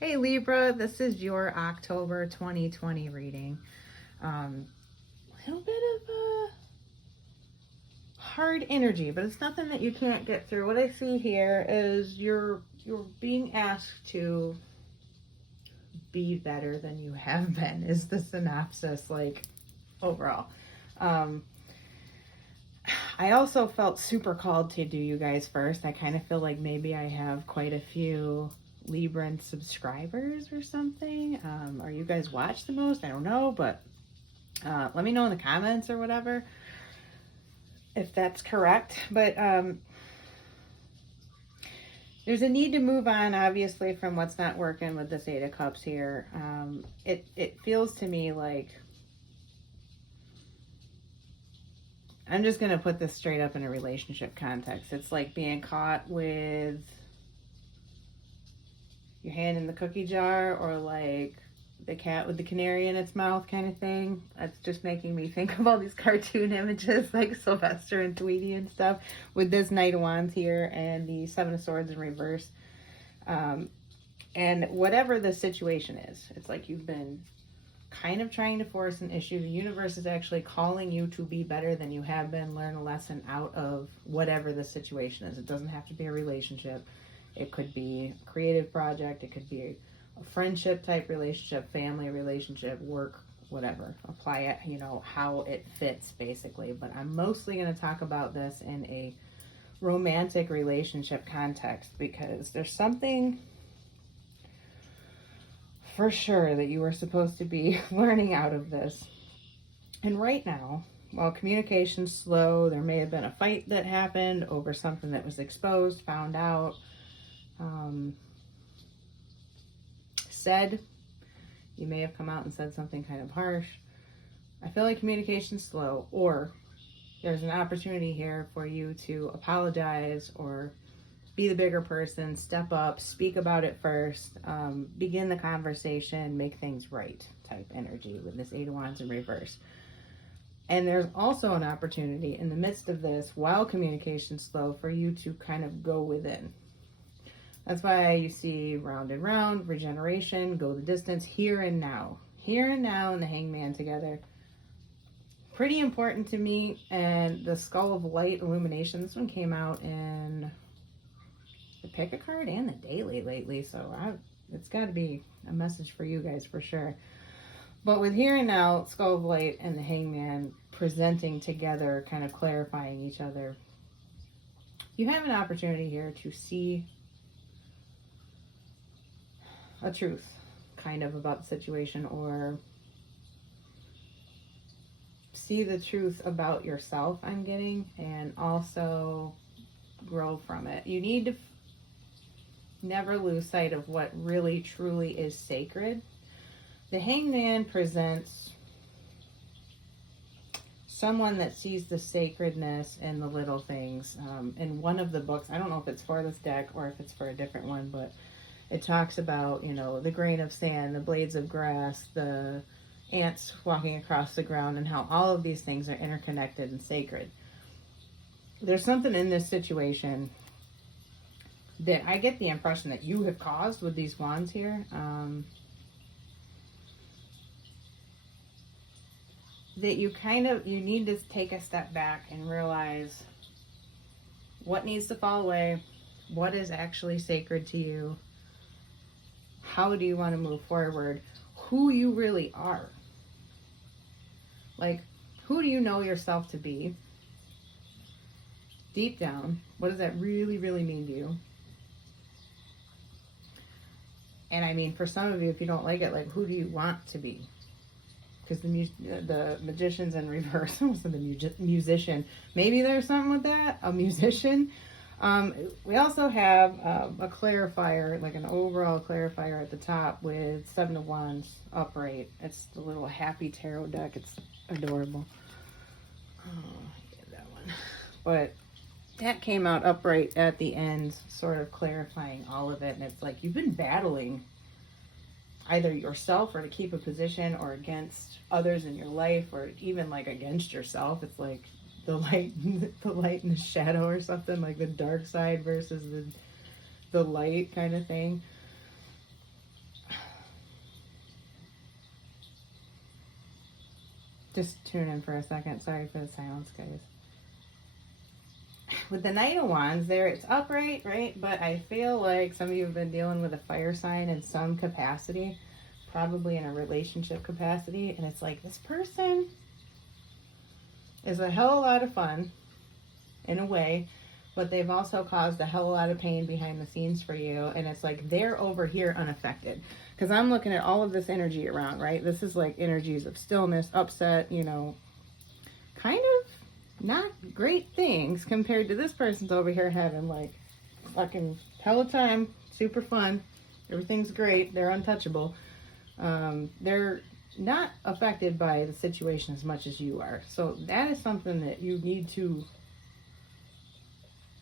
Hey Libra, this is your October 2020 reading. A little bit of a hard energy, but it's nothing that you can't get through. What I see here is you're being asked to be better than you have been. Is the synopsis like overall? I also felt super called to do you guys first. I kind of feel like maybe I have quite a few Libran subscribers or something. Or you guys watch the most? I don't know, but let me know in the comments or whatever if that's correct. But there's a need to move on, obviously, from what's not working with this Eight of Cups here. It feels to me like, I'm just going to put this straight up in a relationship context. It's like being caught with your hand in the cookie jar, or like the cat with the canary in its mouth kind of thing. That's just making me think of all these cartoon images like Sylvester and Tweety and stuff, with this Knight of Wands here and the Seven of Swords in reverse. And whatever the situation is, it's like you've been kind of trying to force an issue. The universe is actually calling you to be better than you have been, learn a lesson out of whatever the situation is. It doesn't have to be a relationship. It could be a creative project. It could be a friendship type relationship, family relationship, work, whatever. Apply it, how it fits basically. But I'm mostly going to talk about this in a romantic relationship context, because there's something for sure that you were supposed to be learning out of this. And right now, while communication's slow, there may have been a fight that happened over something that was exposed, found out, said. You may have come out and said something kind of harsh. I feel like communication's slow, or there's an opportunity here for you to apologize or be the bigger person, step up, speak about it first, begin the conversation, make things right type energy with this Eight of Wands in reverse. And there's also an opportunity in the midst of this, while communication's slow, for you to kind of go within. That's why you see round and round, regeneration, go the distance, here and now. Here and now, and the Hangman together. Pretty important to me. And the Skull of Light illumination, this one came out in the pick a card and the daily lately, so it's got to be a message for you guys for sure. But with here and now, Skull of Light and the Hangman presenting together, kind of clarifying each other, you have an opportunity here to see a truth kind of about the situation, or see the truth about yourself, I'm getting, and also grow from it. You need to never lose sight of what really truly is sacred. The Hangman presents someone that sees the sacredness in the little things. In one of the books, I don't know if it's for this deck or if it's for a different one, but it talks about, the grain of sand, the blades of grass, the ants walking across the ground, and how all of these things are interconnected and sacred. There's something in this situation that I get the impression that you have caused with these wands here. That you need to take a step back and realize what needs to fall away, what is actually sacred to you, how do you want to move forward, who you really are. Like, who do you know yourself to be? Deep down, what does that really, really mean to you? And I mean, for some of you, if you don't like it, like, who do you want to be? Because the magician's in reverse. I almost said the musician. Maybe there's something with that, a musician. We also have a clarifier, like an overall clarifier at the top with Seven of Wands upright. It's the little happy tarot deck. It's adorable. Oh, get that one. But that came out upright at the end, sort of clarifying all of it. And it's like you've been battling either yourself or to keep a position, or against others in your life, or even like against yourself. It's like the light and the shadow, or something, like the dark side versus the light kind of thing. Just tune in for a second. Sorry for the silence, guys. With the Knight of Wands there, it's upright, right? But I feel like some of you have been dealing with a fire sign in some capacity, probably in a relationship capacity. And it's like, this person is a hell of a lot of fun in a way, but they've also caused a hell of a lot of pain behind the scenes for you. And it's like they're over here unaffected. Because I'm looking at all of this energy around, right? This is like energies of stillness, upset, you know, kind of not great things compared to this person's over here having like fucking hell of time, super fun, everything's great, they're untouchable. They're not affected by the situation as much as you are. So that is something that you need to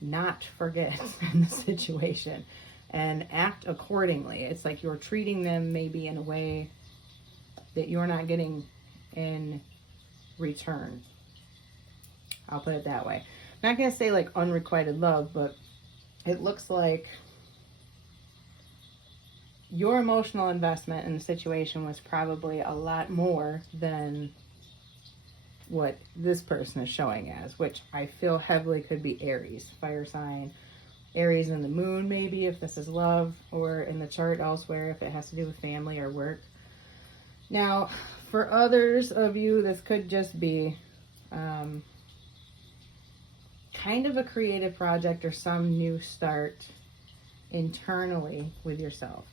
not forget in the situation and act accordingly. It's like you're treating them maybe in a way that you're not getting in return. I'll put it that way. I'm not going to say like unrequited love, but it looks like your emotional investment in the situation was probably a lot more than what this person is showing as, which I feel heavily could be Aries, fire sign. Aries in the moon, maybe, if this is love, or in the chart elsewhere, if it has to do with family or work. Now, for others of you, this could just be kind of a creative project or some new start internally with yourself.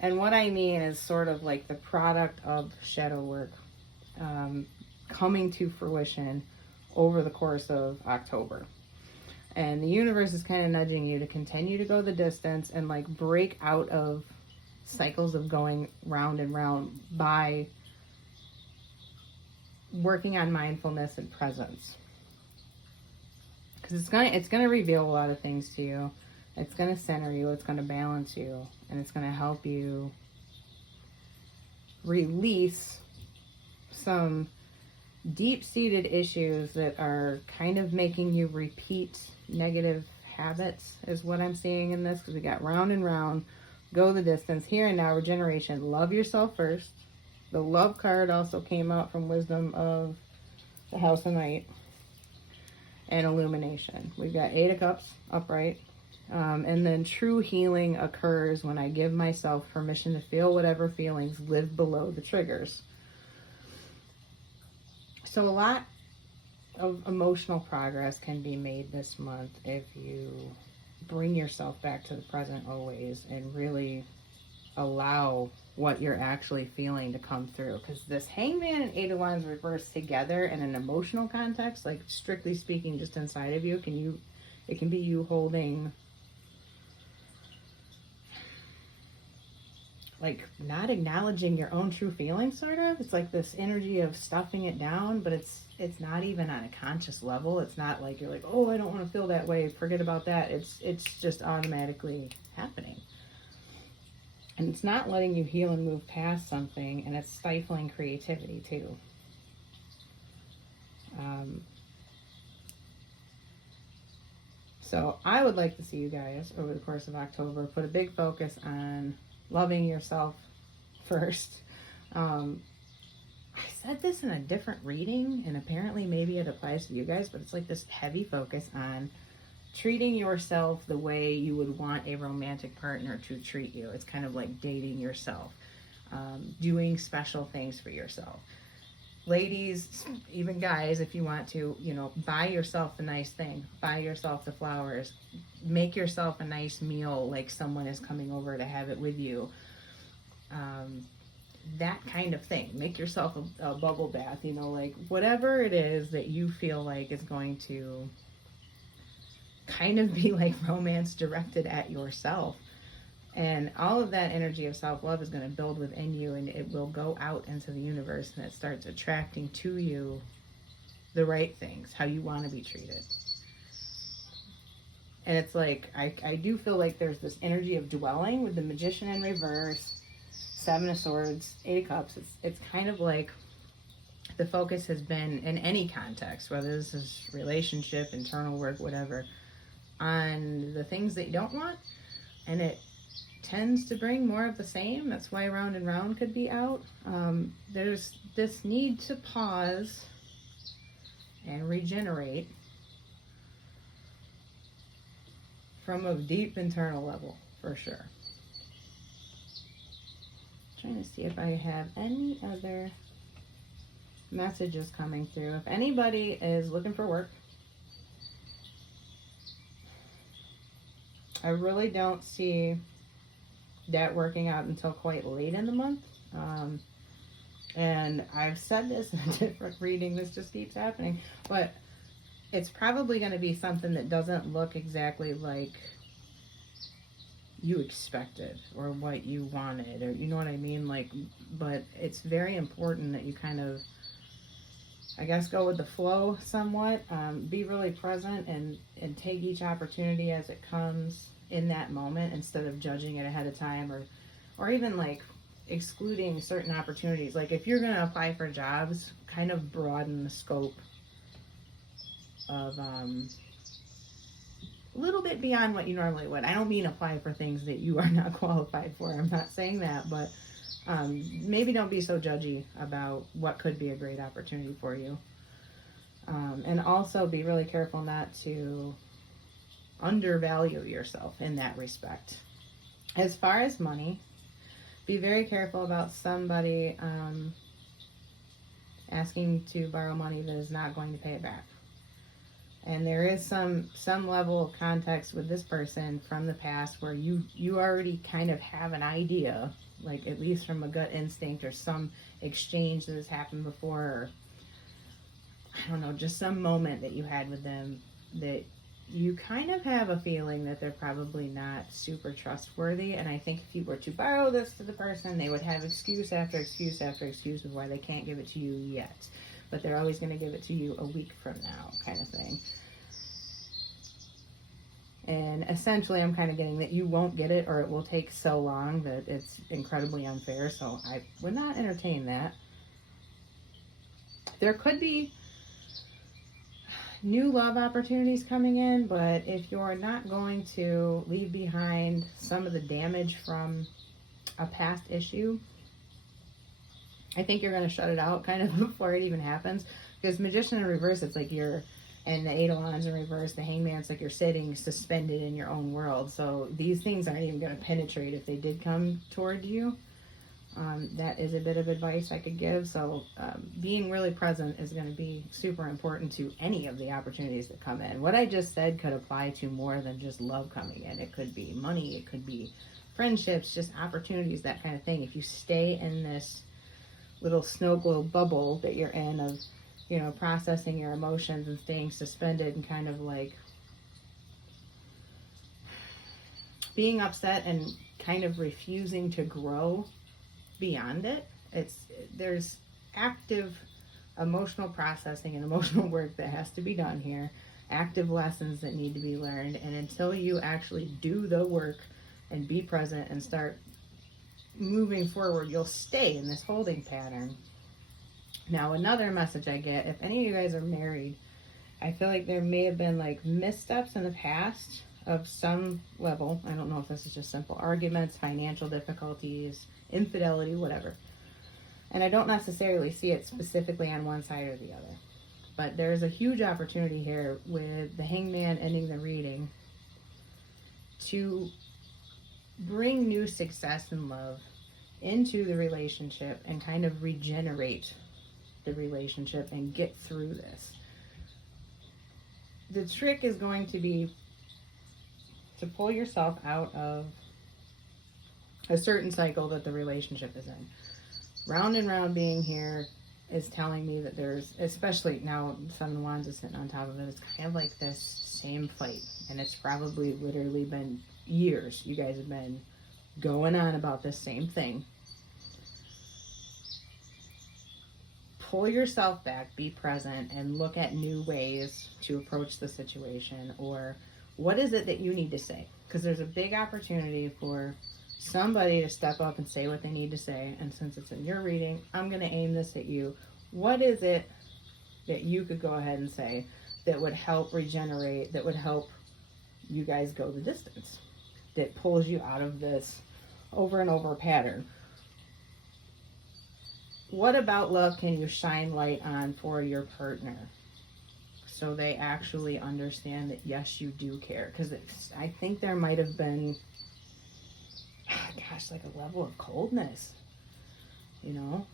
And what I mean is sort of like the product of shadow work coming to fruition over the course of October. And the universe is kind of nudging you to continue to go the distance and like break out of cycles of going round and round by working on mindfulness and presence. Because it's gonna reveal a lot of things to you. It's gonna center you. It's gonna balance you, and it's gonna help you release some deep-seated issues that are kind of making you repeat negative habits, is what I'm seeing in this. Because we got round and round, go the distance, here and now, regeneration, love yourself first. The love card also came out from wisdom of the House of Night, and illumination. We've got 8 of Cups upright, and then true healing occurs when I give myself permission to feel whatever feelings live below the triggers. So a lot of emotional progress can be made this month if you bring yourself back to the present always and really allow what you're actually feeling to come through. Because this Hangman and 8 of Wands reversed together in an emotional context, like strictly speaking, just inside of you, it can be you holding, like, not acknowledging your own true feelings, sort of. It's like this energy of stuffing it down, but it's not even on a conscious level. It's not like you're like, oh, I don't want to feel that way, forget about that. It's just automatically happening. And it's not letting you heal and move past something, and it's stifling creativity too. So I would like to see you guys over the course of October put a big focus on loving yourself first. I said this in a different reading, and apparently maybe it applies to you guys, but it's like this heavy focus on treating yourself the way you would want a romantic partner to treat you. It's kind of like dating yourself, doing special things for yourself. Ladies, even guys, if you want to, buy yourself a nice thing, buy yourself the flowers, make yourself a nice meal like someone is coming over to have it with you. That kind of thing. Make yourself a bubble bath, like whatever it is that you feel like is going to kind of be like romance directed at yourself. And all of that energy of self-love is going to build within you, and it will go out into the universe, and it starts attracting to you the right things, how you want to be treated. And it's like, I do feel like there's this energy of dwelling with the Magician in reverse, 7 of Swords, 8 of Cups. It's kind of like the focus has been in any context, whether this is relationship, internal work, whatever, on the things that you don't want, and it tends to bring more of the same. That's why round and round could be out. There's this need to pause and regenerate from a deep internal level, for sure. Trying to see if I have any other messages coming through. If anybody is looking for work, I really don't see that working out until quite late in the month. And I've said this in a different reading, this just keeps happening, but it's probably going to be something that doesn't look exactly like you expected or what you wanted, or you know what I mean? Like, but it's very important that you kind of, I guess, go with the flow somewhat, be really present and take each opportunity as it comes in that moment instead of judging it ahead of time, or even like excluding certain opportunities. Like if you're going to apply for jobs, kind of broaden the scope of a little bit beyond what you normally would. I don't mean apply for things that you are not qualified for. I'm not saying that, but maybe don't be so judgy about what could be a great opportunity for you. And also be really careful not to undervalue yourself in that respect. As far as money, be very careful about somebody asking to borrow money that is not going to pay it back. And there is some level of context with this person from the past where you already kind of have an idea, like at least from a gut instinct or some exchange that has happened before, or I don't know, just some moment that you had with them that you kind of have a feeling that they're probably not super trustworthy. And I think if you were to borrow this to the person, they would have excuse after excuse after excuse of why they can't give it to you yet. But they're always going to give it to you a week from now, kind of thing. And essentially, I'm kind of getting that you won't get it, or it will take so long that it's incredibly unfair. So I would not entertain that. There could be new love opportunities coming in, but if you're not going to leave behind some of the damage from a past issue, I think you're going to shut it out kind of before it even happens. Because Magician in reverse, it's like you're, and the Eight of Wands in reverse, the Hangman's like you're sitting suspended in your own world. So these things aren't even going to penetrate if they did come toward you. That is a bit of advice I could give. So being really present is going to be super important to any of the opportunities that come in. What I just said could apply to more than just love coming in. It could be money, it could be friendships, just opportunities, that kind of thing. If you stay in this little snow globe bubble that you're in of, you know, processing your emotions and staying suspended and kind of like being upset and kind of refusing to grow beyond it, there's active emotional processing and emotional work that has to be done here, active lessons that need to be learned, and until you actually do the work and be present and start moving forward, you'll stay in this holding pattern. Now, another message I get, if any of you guys are married, I feel like there may have been like missteps in the past of some level. I don't know if this is just simple arguments, financial difficulties, infidelity, whatever. And I don't necessarily see it specifically on one side or the other. But there's a huge opportunity here with the Hangman ending the reading to bring new success and love into the relationship and kind of regenerate the relationship and get through this. The trick is going to be to pull yourself out of a certain cycle that the relationship is in. Round and round being here is telling me that there's, especially now, Seven of Wands is sitting on top of it, it's kind of like this same fight. And it's probably literally been years. You guys have been going on about this same thing. Pull yourself back, be present, and look at new ways to approach the situation, or what is it that you need to say? Because there's a big opportunity for somebody to step up and say what they need to say. And since it's in your reading, I'm going to aim this at you. What is it that you could go ahead and say that would help regenerate, that would help you guys go the distance, that pulls you out of this over and over pattern. What about love can you shine light on for your partner so they actually understand that yes, you do care? Because I think there might have been, gosh, like a level of coldness, you know.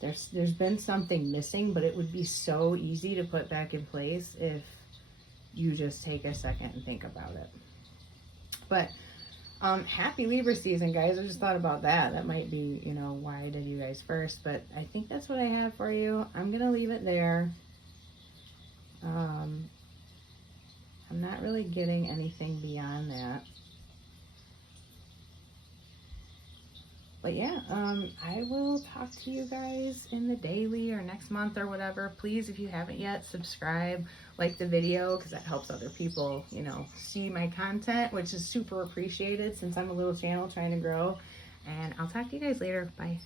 There's been something missing, but it would be so easy to put back in place if you just take a second and think about it. But happy Libra season, guys. I just thought about that. That might be, you know, why I did you guys first, but I think that's what I have for you. I'm gonna leave it there. I'm not really getting anything beyond that. But yeah, I will talk to you guys in the daily or next month or whatever. Please, if you haven't yet, subscribe, like the video, because that helps other people, you know, see my content, which is super appreciated since I'm a little channel trying to grow. And I'll talk to you guys later. Bye.